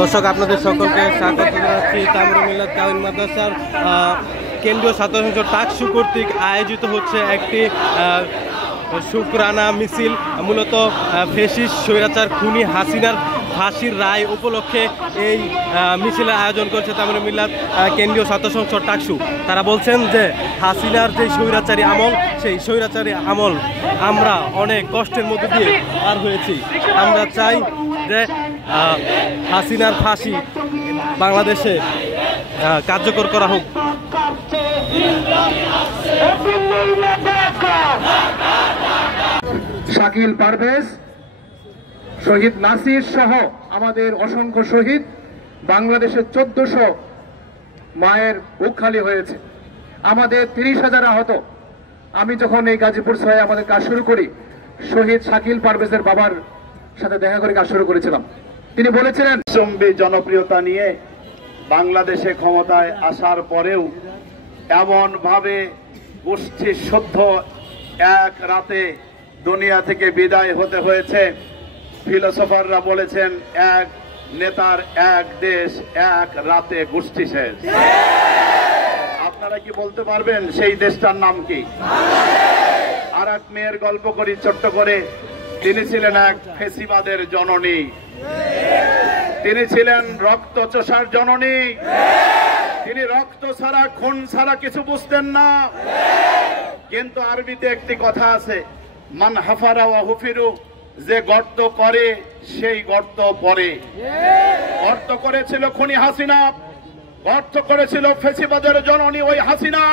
দর্শক আপনাদের সকলকে স্বাগত জানাচ্ছি তামরুল মিল্লাত কামিল মাদ্রাসার কেন্দ্রীয় ছাত্র সংসদ টাকসু কর্তৃক আয়োজিত হচ্ছে একটি শুকরানা মিছিল। মূলত ফ্যাসিস্ট স্বৈরাচার খুনি হাসিনার ফাঁসির রায় উপলক্ষে এই মিছিলের আয়োজন করছে তামরুল মিল্লাত কেন্দ্রীয় ছাত্র সংসদ টাকসু। তারা বলছেন যে হাসিনার যে স্বৈরাচারী আমল, সেই স্বৈরাচারী আমল আমরা অনেক কষ্টের মধ্যে দিয়ে পার হয়েছি। আমরা চাই যে হাসিনার ফাঁসি বাংলাদেশে কার্যকর করা হোক। শাকিল পারভেজ, শহীদ নাসির সহ আমাদের অসংখ্য শহীদ, বাংলাদেশের 1400 মায়ের বুক খালি হয়েছে, আমাদের 30,000 আহত। আমি যখন এই গাজীপুর শহরে আমাদের কাজ শুরু করি, শহীদ শাকিল পারভেজের বাবার সাথে দেখা করে কাজ শুরু করেছিলাম। তিনি বলেছিলেন চম্বি জনপ্রিয়তা নিয়ে বাংলাদেশে ক্ষমতায় আসার পরেও এমন ভাবে গোষ্ঠী শুদ্ধ এক রাতে দুনিয়া থেকে বিদায় হতে হয়েছে। ফিলোসফাররা বলেছেন এক নেতার এক দেশ এক রাতে গোষ্ঠী শেষ। আপনারা কি বলতে পারবেন সেই দেশটার নাম কি? আর এক মেয়ের গল্প করি ছোট্ট করে। তিনি ছিলেন এক ফেসিবাদের জননী, তিনি ছিলেন রক্ত চোষার জননী। তিনি রক্ত ছাড়া খুন ছাড়া কিছু বুঝতেন না। কিন্তু আরবিতে একটি কথা আছে, মান হাফারা ওয়া হুফিরু, যে গর্ত করে সেই গর্ত পড়ে। গর্ত করেছিল খুনি হাসিনা, গর্ত করেছিল ফেসিবাদের জননী ওই হাসিনা,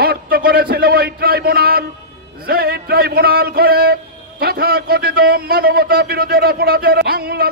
গর্ত করেছিল ওই ট্রাইব্যুনাল, যে ট্রাইব্যুনাল করে তথাকথিত মানবতা বিরোধের অপরাধের বাংলা